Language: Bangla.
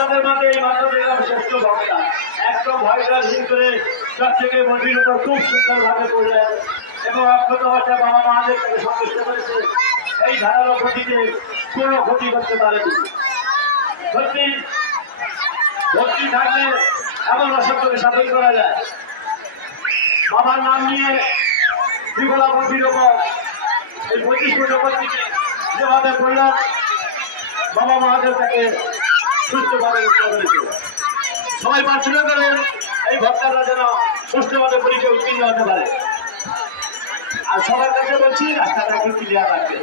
ভক্তদের মধ্যে এই মাত্র দেখলাম শ্রেষ্ঠ ভক্তা একদম ভয়টাহীন করে সব থেকে মন্দির উপর খুব সুন্দরভাবে করলেন এবং অক্ষত ভাষা বাবা মাদের তাকে সন্তুষ্ট করেছে। এই ধারালো ক্ষতিতে কোনো ক্ষতি করতে পারেনি। সত্যি ভক্তি থাকলে এমন অসত্যকে সাধন করা যায়। বাবার নাম নিয়ে বিমলা মন্দির ওপর এই 25 ফুট ওপর থেকে যেভাবে করলাম বাবা মহাদেব তাকে সুস্থভাবে রক্ষা করেছে। সবাই প্রার্থনা করেন এই ভক্তরা যেন সুস্থভাবে পরীক্ষা উত্তীর্ণ হতে পারে। আর সবার কাছে বলছি রাস্তাটা একটু ক্লিয়ার রাখবে।